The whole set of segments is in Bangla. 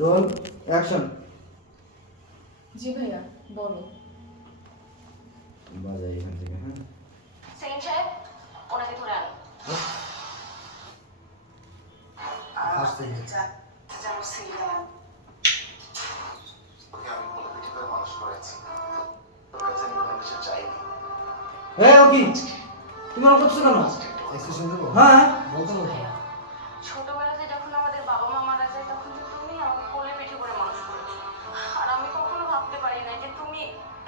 Roll action. জি ভাইয়া বলো। বাজাই এখান থেকে। হ্যাঁ সেলিম সাহেব ওনাকে ধরে আনো। ওকে আমি বলে পিঠে করে মানুষ করেছি, তোর কাছে আমি কোনো কিছু চাইনি। হ্যাঁ ওকি তুমি আমার করছো কেন? এক্সপ্রেশন দেবো? হ্যাঁ বলতে বলতে ভাইয়া, ছোটবেলাতে যখন আমাদের বাবা মা মারা যায় তখন তো তুমি আমাকে কোলে পিঠে করে মানুষ করেছো, আর আমি কখনো ভাবতে পারি না যে তুমি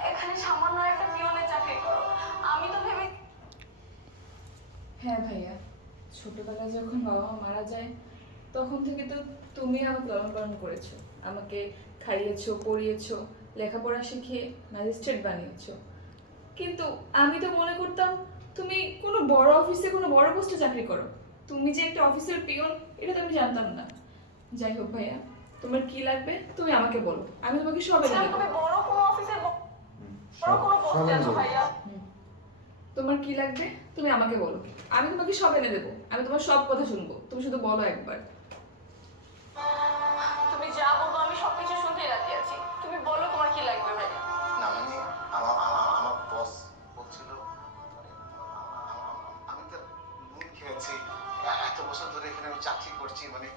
এখানে সামান্য একটা পিয়নের চাকরি করো। আমি তো ভেবে হ্যাঁ ভাইয়া, ছোটবেলায় যখন বাবা মা মারা যায় তখন থেকে তো তুমি আমাকে লালন পালন করেছো, আমাকে খাইয়েছো, পড়িয়েছো, লেখাপড়া শিখিয়ে ম্যাজিস্ট্রেট বানিয়েছো। কিন্তু আমি তো মনে করতাম তুমি কোনো বড় অফিসে কোনো বড় পোস্টে চাকরি করো, তুমি যে একটা অফিসের পিয়ন এটা তো আমি জানতাম না। যাই হোক ভাইয়া, তোমার কি লাগবে তুমি আমাকে বলো, আমি তোমাকে সব এনে দেবো। তুমি বড় কোনো অফিসের বড় কোনো পোস্টে আছো ভাইয়া। তোমার কি লাগবে তুমি আমাকে বলো, আমি তোমাকে সব এনে দেবো, আমি তোমার সব কথা শুনবো, তুমি শুধু বলো একবার। তুমি যা বলবো আমি সবকিছু শুনতেই রাজি আছি, তুমি বলো তোমার কি লাগবে ভাইয়া। না মানে আমার বস বলছিল, মানে আমি তো নুন খেয়েছি, এত বছর ধরে এখানে আমি চাকরি করছি, মানে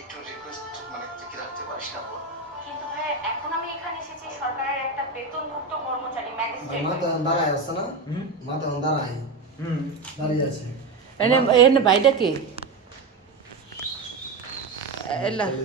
একটু রিকোয়েস্ট মানে তুই কি রাখতে পারিস না বল? কিন্তু ভাইয়া এখন আমি এখানে এসেছি সরকারের একটা বেতনভুক্ত কর্মচারী ম্যাজিস্ট্রেট। মা তো দাঁড়ায় আছে না? মা তো দাঁড়ায় দাঁড়িয়ে আছে। એને ભાઈ ડકે એલા